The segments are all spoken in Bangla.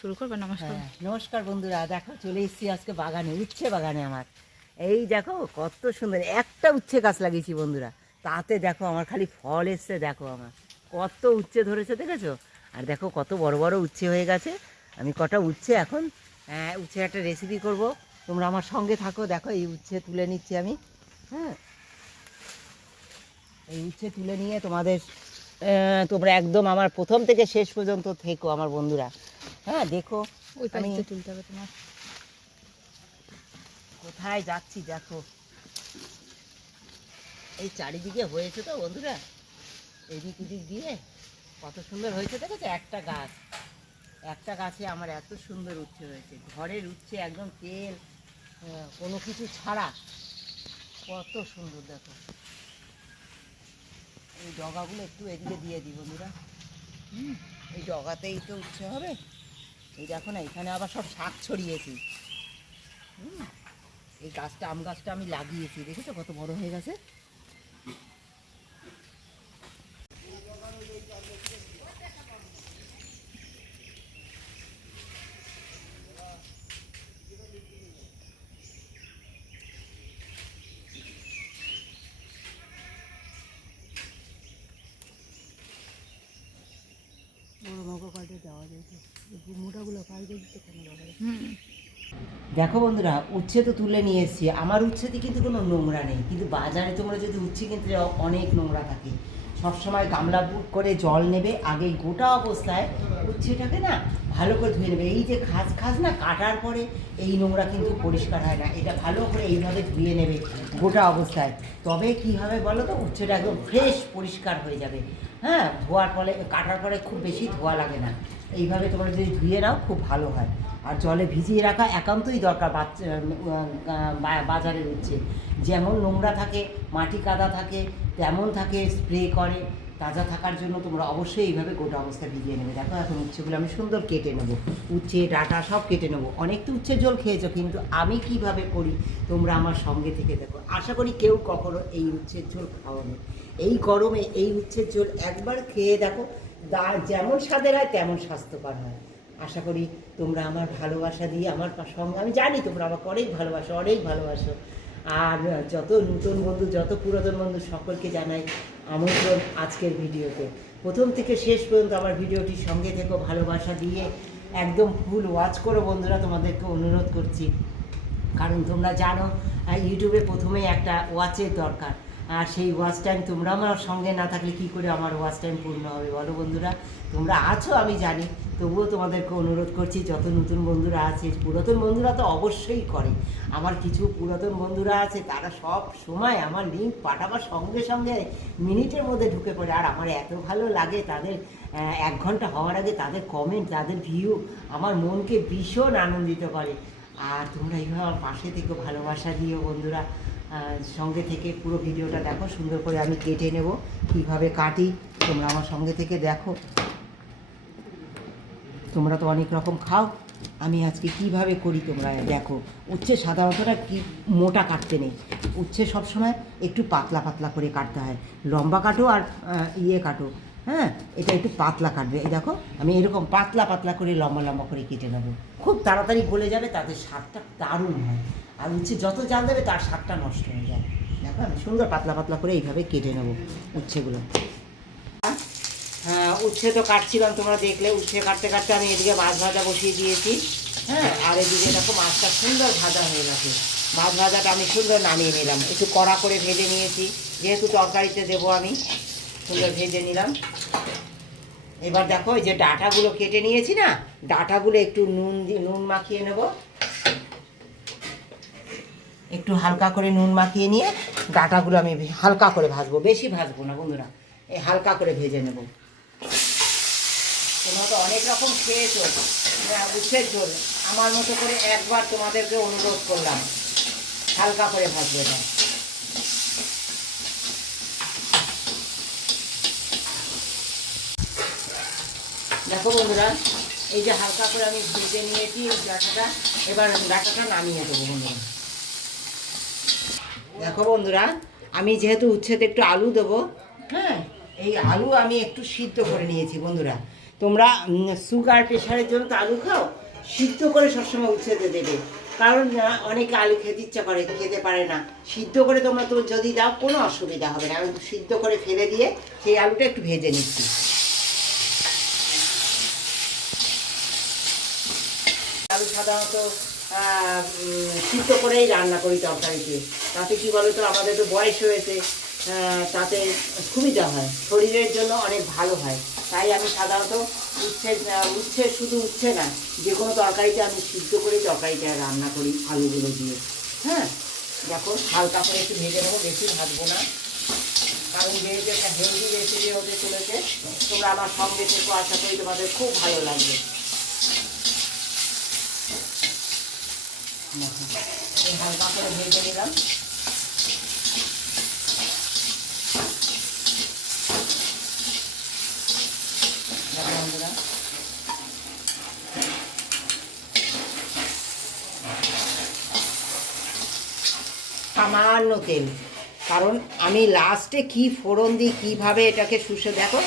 শুরু করবে। নমস্কার। নমস্কার বন্ধুরা, দেখো চলে এসেছি আজকে বাগানে, উচ্ছে বাগানে আমার। এই দেখো কত সুন্দর একটা উচ্ছে গাছ লাগিয়েছি বন্ধুরা, তাতে দেখো আমার খালি ফল এসছে। দেখো আমার কত উচ্ছে ধরেছে, দেখেছো? আর দেখো কত বড় বড় উচ্ছে হয়ে গেছে। আমি কটা উচ্ছে এখন উচ্ছে একটা রেসিপি করব, তোমরা আমার সঙ্গে থাকো। দেখো এই উচ্ছে তুলে নিচ্ছি আমি। হ্যাঁ, এই উচ্ছে তুলে নিয়ে তোমাদের তোমরা একদম আমার প্রথম থেকে শেষ পর্যন্ত থেকো আমার বন্ধুরা। হ্যাঁ দেখো, ওই আমি পাশে তুলতে হবে তোমার। কোথায় যাচ্ছি দেখো, এই চারিদিকে হয়েছে তো বন্ধুরা, এদিক ওদিক দিয়ে কত সুন্দর হয়েছে, দেখেছো? একটা গাছে আমার এত সুন্দর উচ্ছে হয়েছে, ঘরের উচ্ছে, একদম তেল কোনো কিছু ছাড়া, কত সুন্দর। দেখো এই ডগাগুলো একটু এদিকে দিয়ে দিই বন্ধুরা। এই ডগাতেই তো উচ্ছে হবে। এই দেখো না, এখানে আবার সব শাক ছড়িয়েছি। এই গাছটা, আম গাছটা আমি লাগিয়েছি, দেখেছো কত বড় হয়ে গেছে। দেখো বন্ধুরা, উচ্ছে তো তুলে নিয়ে এসেছি। আমার উচ্ছেতে কিন্তু কোনো নোংরা নেই, কিন্তু বাজারে তোমরা যদি উচ্ছে কিনতে যাও অনেক নোংরা থাকে। সবসময় গামলা বুক করে জল নেবে, আগে গোটা অবস্থায় উচ্ছেটাকে না ভালো করে ধুয়ে নেবে। এই যে খাস খাস না কাটার পরে এই নোংরা কিন্তু পরিষ্কার হয় না, এটা ভালো করে এইভাবে ধুয়ে নেবে গোটা অবস্থায়। তবে কী হবে বলো তো, উচ্ছেটা একদম ফ্রেশ পরিষ্কার হয়ে যাবে। হ্যাঁ, ধোয়ার ফলে, কাটার পরে খুব বেশি ধোয়া লাগে না। এইভাবে তোমরা যদি ধুয়ে নাও খুব ভালো হয়। আর জলে ভিজিয়ে রাখা একান্তই দরকার বাজারের উচ্ছে। যেমন নোংরা থাকে, মাটি কাদা থাকে, তেমন থাকে, স্প্রে করে। তাজা থাকার জন্য তোমরা অবশ্যই এইভাবে গোটা অবস্থায় ভিজিয়ে নেবে। দেখো এখন উচ্ছেগুলো আমি সুন্দর কেটে নেবো, উচ্ছে ডাঁটা সব কেটে নেবো। অনেক তো উচ্ছের ঝোল খেয়েছো, কিন্তু আমি কিভাবে করি তোমরা আমার সঙ্গে থেকে দেখো। আশা করি কেউ কখনো এই উচ্ছের ঝোল খাওয়ানো, এই গরমে এই উচ্ছের ঝোল একবার খেয়ে দেখো, যেমন স্বাদের হয় তেমন স্বাস্থ্যকর হয়। আশা করি তোমরা আমার ভালোবাসা দিয়ে আমার সঙ্গে, আমি জানি তোমরা আমাকে অনেক ভালোবাসো, অনেক ভালোবাসো। আর যত নতুন বন্ধু, যত পুরাতন বন্ধু, সকলকে জানাই আমন্ত্রণ আজকের ভিডিওতে। প্রথম থেকে শেষ পর্যন্ত আমার ভিডিওটির সঙ্গে থেকো, ভালোবাসা দিয়ে একদম ফুল ওয়াচ করো বন্ধুরা, তোমাদেরকে অনুরোধ করছি। কারণ তোমরা জানো ইউটিউবে প্রথমেই একটা ওয়াচের দরকার, আর সেই ওয়াচ টাইম তোমরা আমার সঙ্গে না থাকলে কী করে আমার ওয়াচ টাইম পূর্ণ হবে বলো বন্ধুরা? তোমরা আছো আমি জানি, তবুও তোমাদেরকে অনুরোধ করছি, যত নতুন বন্ধুরা আছে, পুরাতন বন্ধুরা তো অবশ্যই করে। আমার কিছু পুরাতন বন্ধুরা আছে, তারা সব সময় আমার লিঙ্ক পাঠাবার সঙ্গে সঙ্গে মিনিটের মধ্যে ঢুকে পড়ে। আর আমার এত ভালো লাগে তাদের 1 ঘন্টা হওয়ার আগে তাদের কমেন্ট, তাদের ভিউ আমার মনকে ভীষণ আনন্দিত করে। আর তোমরা এইভাবে আমার পাশে থেকে ভালোবাসা দিও বন্ধুরা, সঙ্গে থেকে পুরো ভিডিওটা দেখো। সুন্দর করে আমি কেটে নেব, কীভাবে কাটি তোমরা আমার সঙ্গে থেকে দেখো। তোমরা তো অনেক রকম খাও, আমি আজকে কিভাবে করি তোমরা দেখো। উচ্ছে সাধারণত কি মোটা কাটতে নেই, উচ্ছে সবসময় একটু পাতলা পাতলা করে কাটতে হয়। লম্বা কাটো আর কাটো, হ্যাঁ, এটা একটু পাতলা কাটবে। এই দেখো আমি এরকম পাতলা পাতলা করে লম্বা লম্বা করে কেটে নেবো, খুব তাড়াতাড়ি গলে যাবে, তাতে স্বাদটা দারুণ হয়। আর উচ্ছে যত জাল দেবে তার স্বাদটা নষ্ট হয়ে যায়। দেখো আমি সুন্দর পাতলা পাতলা করে এইভাবে কেটে নেবো উচ্ছেগুলো। হ্যাঁ, উচ্ছে তো কাটছিলাম, তোমরা দেখলে। উচ্ছে কাটতে কাটতে আমি এদিকে মাছ ভাজা বসিয়ে দিয়েছি। হ্যাঁ, আর এদিকে দেখো মাছটা সুন্দর ভাজা হয়ে গেছে। মাছ ভাজাটা আমি সুন্দর নামিয়ে নিলাম, একটু কড়া করে ভেজে নিয়েছি, যেহেতু তরকারিতে দেবো আমি। সুন্দর ভেজে নিলাম। এবার দেখো এই যে ডাঁটাগুলো কেটে নিয়েছি না, ডাঁটাগুলো একটু নুন মাখিয়ে নেব, একটু হালকা করে নুন মাখিয়ে নিয়ে ডাঁটাগুলো আমি হালকা করে ভাজবো, বেশি ভাজবো না বন্ধুরা, এই হালকা করে ভেজে নেব। তোমরা তো অনেক রকম খেয়েছো উচ্ছের ঝোল, আমার মতো করে একবার তোমাদেরকে অনুরোধ করলাম, হালকা করে ভাজবো এটা। দেখো বন্ধুরা, এই যে হালকা করে আমি ভেজে নিয়েছি এই ডাঁটাটা, এবার ডাঁটাটা নামিয়ে দেবো বন্ধুরা। দেখো বন্ধুরা, আমি যেহেতু উচ্ছেতে একটু আলু দেবো, হ্যাঁ, এই আলু আমি একটু সিদ্ধ করে নিয়েছি বন্ধুরা। তোমরা সুগার প্রেশারের জন্য তো আলু খাও, সিদ্ধ করে সবসময় উচ্ছেতে দেবে। কারণ অনেকে আলু খেতে ইচ্ছা করে, খেতে পারে না। সিদ্ধ করে তোমরা তো যদি দাও কোনো অসুবিধা হবে না। আমি সিদ্ধ করে ফেলে দিয়ে সেই আলুটা একটু ভেজে নিচ্ছি। আলু সাধারণত সিদ্ধ করেই রান্না করি তরকারিতে। তাতে কি বলো তো, আমাদের তো বয়স হয়েছে, তাতে সুবিধা হয়, শরীরের জন্য অনেক ভালো হয়। তাই আমি সাধারণত উচ্ছে শুধু উচ্ছে না, যে কোনো তরকারিতে আমি সিদ্ধ করে তরকারিটা রান্না করি আলুগুলো দিয়ে। হ্যাঁ, দেখো হালকা করে একটু ভেজে নেবো, বেশি ভাজবো না। কারণ যেহেতু একটা হেলদি রেসিপি হতে চলেছে, তোমরা আমার সঙ্গে থেকো, আশা করি তোমাদের খুব ভালো লাগবে। হালকা করে ভেজে নিলাম। সামান্য তেল, কারণ আমি লাস্টে কি ফোড়ন দিই, কীভাবে এটাকে শুষে, দেখো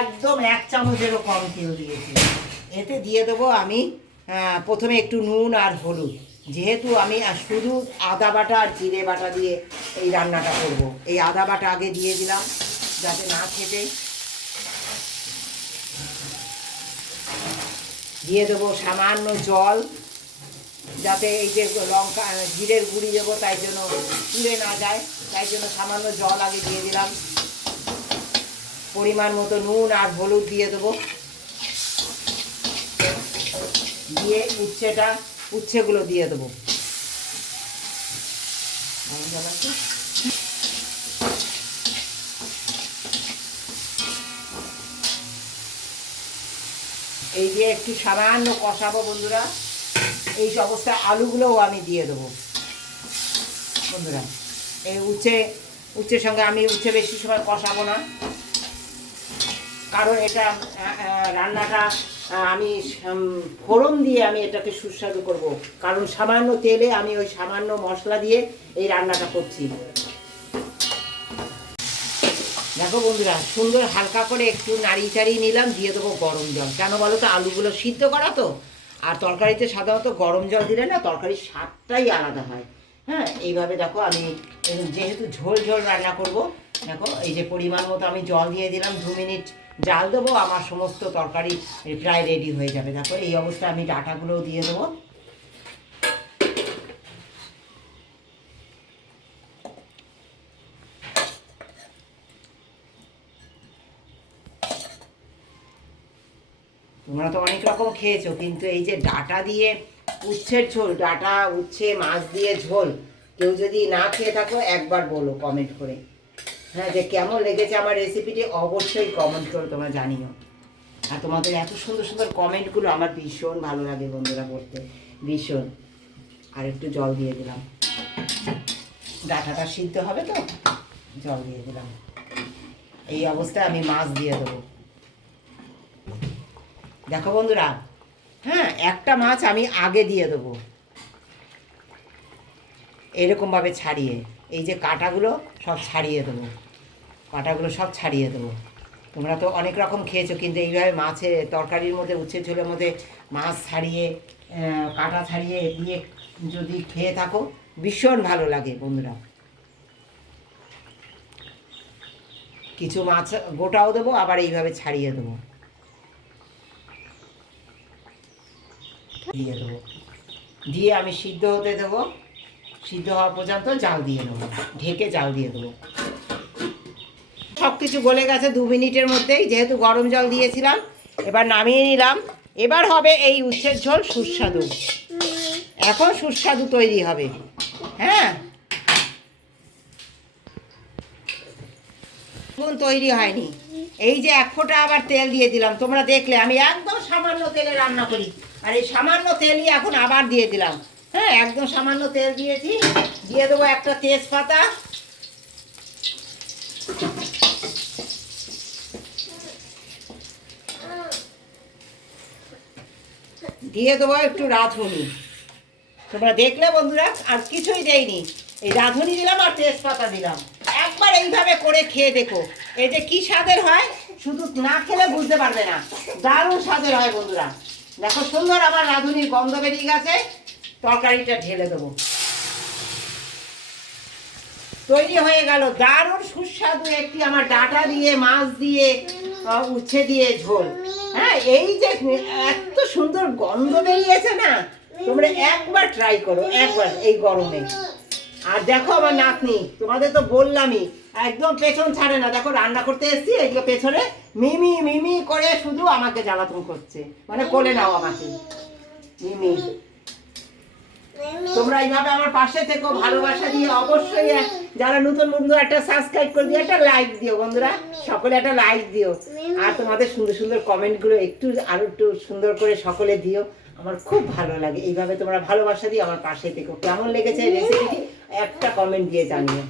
একদম 1 চামচেরও কম তেল দিয়েছি। এতে দিয়ে দেবো আমি প্রথমে একটু নুন আর হলুদ। যেহেতু আমি শুধু আদা বাটা আর জিরে বাটা দিয়ে এই রান্নাটা করব, এই আদা বাটা আগে দিয়ে দিলাম যাতে না খেতে। দিয়ে দেবো সামান্য জল, যাতে এই যে লঙ্কা জিরের গুঁড়ি দেবো তাই জন্য পুড়ে না যায়, তাই জন্য সামান্য জল আগে দিয়ে দিলাম। পরিমাণ মতো নুন আর হলুদ দিয়ে দেবো। দিয়ে উচ্ছেগুলো দিয়ে দেবো। এই দিয়ে একটু সামান্য কষাবো বন্ধুরা। এই অবস্থায় আলুগুলোও আমি দিয়ে দেবো বন্ধুরা। এই উচ্ছের সঙ্গে আমি বেশি সময় কষাবো না, কারণ এটা রান্নাটা আমি ফোড়ন দিয়ে আমি এটাকে সুস্বাদু করব। কারণ সামান্য তেলে আমি ওই সামান্য মশলা দিয়ে এই রান্নাটা করছি। দেখো বন্ধুরা, সুন্দর হালকা করে একটু নাড়িয়ে চাড়িয়ে নিলাম। দিয়ে দেবো গরম জল। কেন বলো তো, আলুগুলো সিদ্ধ করা তো, আর তরকারিতে সাধারণত গরম জল দিলে না তরকারির স্বাদটাই আলাদা হয়। হ্যাঁ, এইভাবে দেখো আমি যেহেতু ঝোল রান্না করব, দেখো এই যে পরিমাণ মতো আমি জল দিয়ে দিলাম। 2 মিনিট জাল দেবো, আমার সমস্ত তরকারি প্রায় রেডি হয়ে যাবে। দেখো এই অবস্থায় আমি ডাঁটাগুলোও দিয়ে দেবো। তোমরা তো অনেক রকম খেয়েছো, কিন্তু এই যে ডাঁটা দিয়ে উচ্ছের ঝোল, ডাঁটা উচ্ছে মাছ দিয়ে ঝোল, কেউ যদি না খেয়ে থাকো একবার বলো কমেন্ট করে। হ্যাঁ, যে কেমন লেগেছে আমার রেসিপিটি অবশ্যই কমেন্ট করে তোমরা জানিও। আর তোমাদের এত সুন্দর সুন্দর কমেন্টগুলো আমার ভীষণ ভালো লাগে বন্ধুরা পড়তে, ভীষণ। আর একটু জল দিয়ে দিলাম, ডাঁটাটা সিদ্ধ হবে তো, জল দিয়ে দিলাম। এই অবস্থায় আমি মাছ দিয়ে দেবো। দেখো বন্ধুরা, হ্যাঁ, একটা মাছ আমি আগে দিয়ে দেবো এরকমভাবে ছাড়িয়ে। এই যে কাঁটাগুলো সব ছাড়িয়ে দেবো, কাঁটাগুলো সব ছাড়িয়ে দেবো। তোমরা তো অনেক রকম খেয়েছো, কিন্তু এইভাবে মাছের তরকারির মধ্যে, উচ্ছের ঝোলের মধ্যে মাছ ছাড়িয়ে কাঁটা ছাড়িয়ে দিয়ে যদি খেয়ে থাকো ভীষণ ভালো লাগে বন্ধুরা। কিছু মাছ গোটাও দেবো, আবার এইভাবে ছাড়িয়ে দেবো, দিয়ে দেবো। দিয়ে আমি সিদ্ধ হতে দেবো। সিদ্ধ হওয়া পর্যন্ত জাল দিয়ে নেবো, ঢেকে জাল দিয়ে দেবো। সব কিছু গলে গেছে 2 মিনিটের মধ্যেই, যেহেতু গরম জল দিয়েছিলাম। এবার নামিয়ে নিলাম। এবার হবে এই উচ্ছের ঝোল সুস্বাদু। এখন সুস্বাদু তৈরি হবে। হ্যাঁ, এখন তৈরি হয়নি। এই যে 1 ফোঁটা আবার তেল দিয়ে দিলাম। তোমরা দেখলে আমি একদম সামান্য তেলে রান্না করি, আর এই সামান্য তেলই এখন আবার দিয়ে দিলাম। হ্যাঁ, একদম সামান্য তেল দিয়েছি। দিয়ে দেবো একটা তেজপাতা, দিয়ে দেবো একটু রাঁধুনি। তোমরা দেখলে বন্ধুরা, আর কিছুই দেয়নি, এই রাঁধুনি দিলাম আর তেজপাতা দিলাম। একবার এইভাবে করে খেয়ে দেখো, এটা কি স্বাদের হয়। শুধু না খেলে বুঝতে পারবে না, দারুণ স্বাদের হয় বন্ধুরা। দেখো সুন্দর আমার রাঁধুনির গন্ধ বেরিয়ে গেছে, তরকারিটা ঢেলে দেবো। তৈরি হয়ে গেল দারুণ সুস্বাদু একটি আমার ডাঁটা দিয়ে মাছ দিয়ে উচ্ছে দিয়ে ঝোল। হ্যাঁ, এই যে এত সুন্দর গন্ধ বেরিয়েছে না, তোমরা একবার ট্রাই করো, একবার এই গরমে। আর দেখো আমার নাতনি, তোমাদের তো বললামই, একদম পেছন ছাড়ে না। দেখো রান্না করতে এসেছি, এগুলো পেছনে মিমি মিমি করে শুধু আমাকে জ্বালাতন করছে, মানে কোলে নাও আমাকে মিমি। তোমরা এইভাবে আমার পাশে থেকো, ভালোবাসা দিয়ে অবশ্যই। যারা নতুন বন্ধু একটা সাবস্ক্রাইব করে দিও, একটা লাইক দিও বন্ধুরা, সকলে একটা লাইক দিও। আর তোমাদের সুন্দর সুন্দর কমেন্টগুলো একটু আরো একটু সুন্দর করে সকলে দিও, আমার খুব ভালো লাগে। এইভাবে তোমরা ভালোবাসা দিয়ে আমার পাশে থেকো। কেমন লেগেছে রেসিপিটি একটা কমেন্ট দিয়ে জানিও।